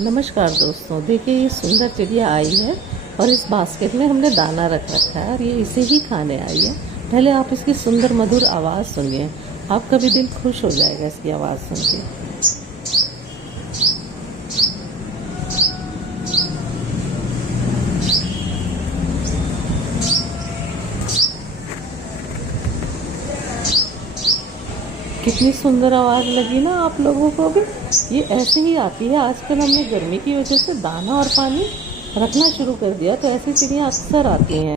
नमस्कार दोस्तों, देखिए ये सुंदर चिड़िया आई है और इस बास्केट में हमने दाना रख रखा है और ये इसे ही खाने आई है। पहले आप इसकी सुंदर मधुर आवाज़ सुनिए, आपका भी दिल खुश हो जाएगा इसकी आवाज़ सुन के। कितनी सुंदर आवाज़ लगी ना आप लोगों को भी। ये ऐसे ही आती है। आजकल हमने गर्मी की वजह से दाना और पानी रखना शुरू कर दिया, तो ऐसी चिड़ियाँ अक्सर आती हैं।